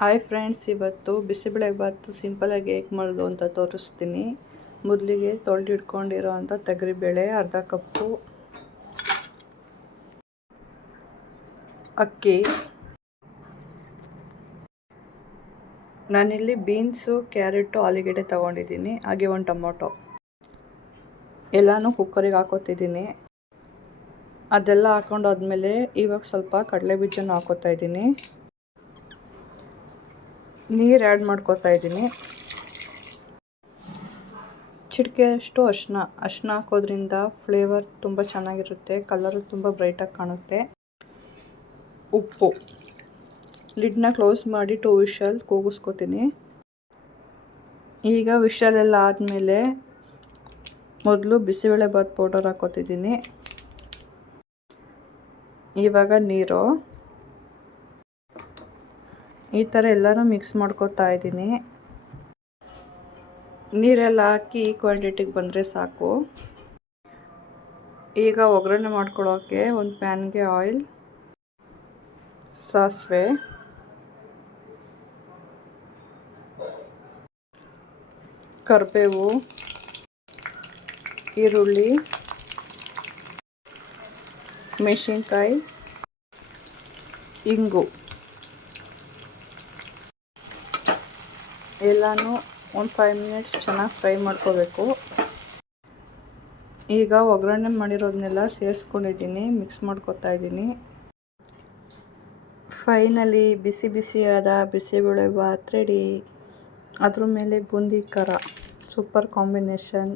Hi friends, ಇವತ್ತು ಬಿಸಿಬೇಳೆಬಾತು ಸಿಂಪಲಾಗಿ ಹೇಗೆ ಮಾಡೋದು ಅಂತ ತೋರಿಸ್ತೀನಿ. ಮೊದಲಿಗೆ ತೊಳೆದಿಟ್ಕೊಂಡಿರೋ ಅಂಥ ತೊಗರಿಬೇಳೆ ಅರ್ಧ ಕಪ್ಪು, ಅಕ್ಕಿ, ನಾನಿಲ್ಲಿ ಬೀನ್ಸು, ಕ್ಯಾರೆಟು, ಆಲೂಗೆಡ್ಡೆ ತೊಗೊಂಡಿದ್ದೀನಿ, ಹಾಗೆ ಒಂದು ಟೊಮೊಟೊ ಎಲ್ಲನೂ ಕುಕ್ಕರಿಗೆ ಹಾಕೋತಿದ್ದೀನಿ. ಅದೆಲ್ಲ ಹಾಕೊಂಡಾದ್ಮೇಲೆ ಇವಾಗ ಸ್ವಲ್ಪ ಕಡಲೆ ಬೀಜನ ಹಾಕೋತಾ ಇದ್ದೀನಿ. ನೀರು ಆ್ಯಡ್ ಮಾಡ್ಕೋತಾ ಇದ್ದೀನಿ. ಚಿಟಿಕೆಯಷ್ಟು ಅರಿಶಿನ ಹಾಕೋದ್ರಿಂದ ಫ್ಲೇವರ್ ತುಂಬ ಚೆನ್ನಾಗಿರುತ್ತೆ, ಕಲರು ತುಂಬ ಬ್ರೈಟಾಗಿ ಕಾಣುತ್ತೆ. ಉಪ್ಪು, ಲಿಡ್ನ ಕ್ಲೋಸ್ ಮಾಡಿ 2 ವಿಷಲ್ ಕೂಗಿಸ್ಕೊತೀನಿ. ಈಗ ವಿಷಲೆಲ್ಲ ಆದಮೇಲೆ ಮೊದಲು ಬಿಸಿಬೇಳೆಬಾತ್ ಪೌಡರ್ ಹಾಕೋತಿದ್ದೀನಿ. ಇವಾಗ ನೀರು, ಈ ಥರ ಎಲ್ಲನೂ ಮಿಕ್ಸ್ ಮಾಡ್ಕೋತಾ ಇದ್ದೀನಿ. ನೀರೆಲ್ಲ ಹಾಕಿ ಈ ಕ್ವಾಂಟಿಟಿಗೆ ಬಂದರೆ ಸಾಕು. ಈಗ ಒಗ್ಗರಣೆ ಮಾಡ್ಕೊಳ್ಳೋಕ್ಕೆ ಒಂದು ಪ್ಯಾನ್ಗೆ ಆಯಿಲ್, ಸಾಸಿವೆ, ಕರಿಬೇವು, ಈರುಳ್ಳಿ, ಮೆಣಸಿನ್ಕಾಯಿ, ಇಂಗು ಎಲ್ಲನೂ ಒಂದು 5 ಮಿನಿಟ್ಸ್ ಚೆನ್ನಾಗಿ ಫ್ರೈ ಮಾಡ್ಕೋಬೇಕು. ಈಗ ಒಗ್ಗರಣೆ ಮಾಡಿರೋದನ್ನೆಲ್ಲ ಸೇರಿಸ್ಕೊಂಡಿದ್ದೀನಿ, ಮಿಕ್ಸ್ ಮಾಡ್ಕೊತಾ ಇದ್ದೀನಿ. ಫೈನಲಿ ಬಿಸಿ ಬಿಸಿಯಾದ ಬಿಸಿಬೇಳೆಬಾತ್ ರೆಡಿ. ಅದ್ರ ಮೇಲೆ ಬೂಂದಿ ಖಾರ, ಸೂಪರ್ ಕಾಂಬಿನೇಷನ್.